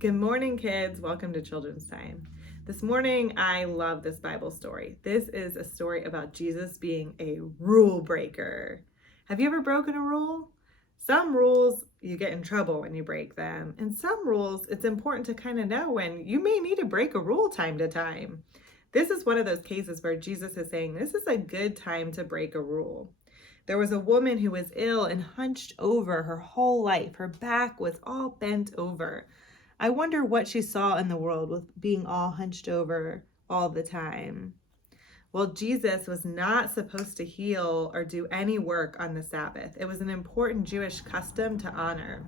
Good morning, kids. Welcome to Children's Time. This morning, I love this Bible story. This is a story about Jesus being a rule breaker. Have you ever broken a rule? Some rules, you get in trouble when you break them. And some rules, it's important to kind of know when you may need to break a rule time to time. This is one of those cases where Jesus is saying, this is a good time to break a rule. There was a woman who was ill and hunched over her whole life. Her back was all bent over. I wonder what she saw in the world with being all hunched over all the time. Well, Jesus was not supposed to heal or do any work on the Sabbath. It was an important Jewish custom to honor.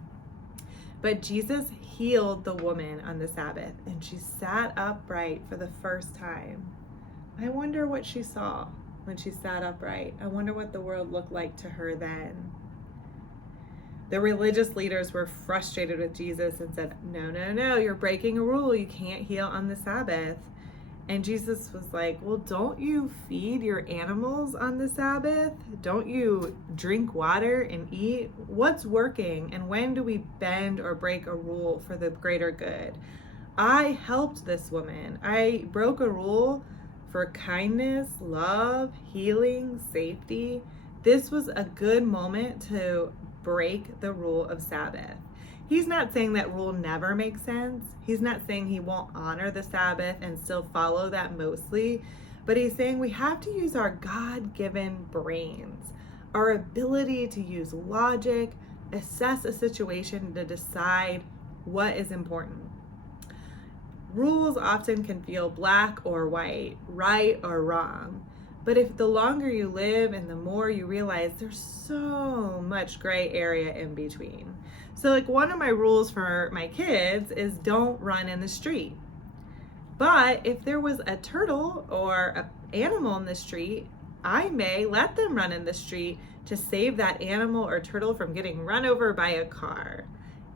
But Jesus healed the woman on the Sabbath, and she sat upright for the first time. I wonder what she saw when she sat upright. I wonder what the world looked like to her then. The religious leaders were frustrated with Jesus and said, no, you're breaking a rule. You can't heal on the Sabbath. And Jesus was like, well, don't you feed your animals on the Sabbath? Don't you drink water and eat? What's working? And when do we bend or break a rule for the greater good? I helped this woman. I broke a rule for kindness, love, healing, safety. This was a good moment to break the rule of Sabbath. He's not saying that rule never makes sense. He's not saying he won't honor the Sabbath and still follow that mostly, but he's saying we have to use our God-given brains, our ability to use logic, assess a situation to decide what is important. Rules often can feel black or white, right or wrong. But if the longer you live and the more you realize there's so much gray area in between. So like one of my rules for my kids is don't run in the street. But if there was a turtle or an animal in the street, I may let them run in the street to save that animal or turtle from getting run over by a car.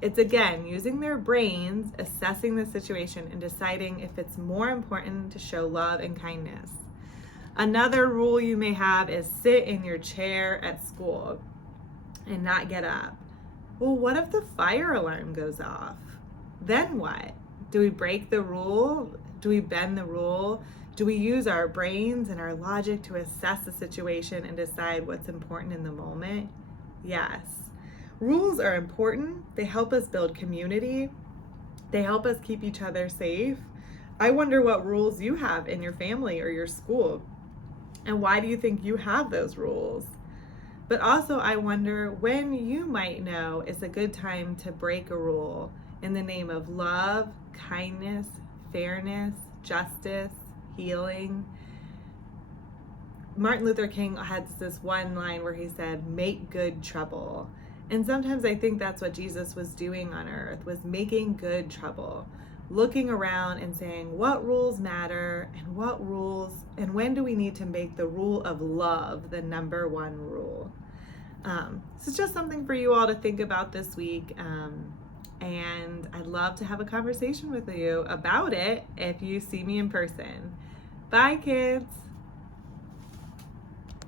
It's again using their brains, assessing the situation, and deciding if it's more important to show love and kindness. Another rule you may have is sit in your chair at school and not get up. Well, what if the fire alarm goes off? Then what? Do we break the rule? Do we bend the rule? Do we use our brains and our logic to assess the situation and decide what's important in the moment? Yes. Rules are important. They help us build community. They help us keep each other safe. I wonder what rules you have in your family or your school. And why do you think you have those rules? But also, I wonder when you might know it's a good time to break a rule in the name of love, kindness, fairness, justice, healing. Martin Luther King had this one line where he said, make good trouble. And sometimes I think that's what Jesus was doing on earth, was making good trouble. Looking around and saying what rules matter and when do we need to make the rule of love the number one rule. So it's just something for you all to think about this week, and I'd love to have a conversation with you about it if you see me in person. Bye, kids.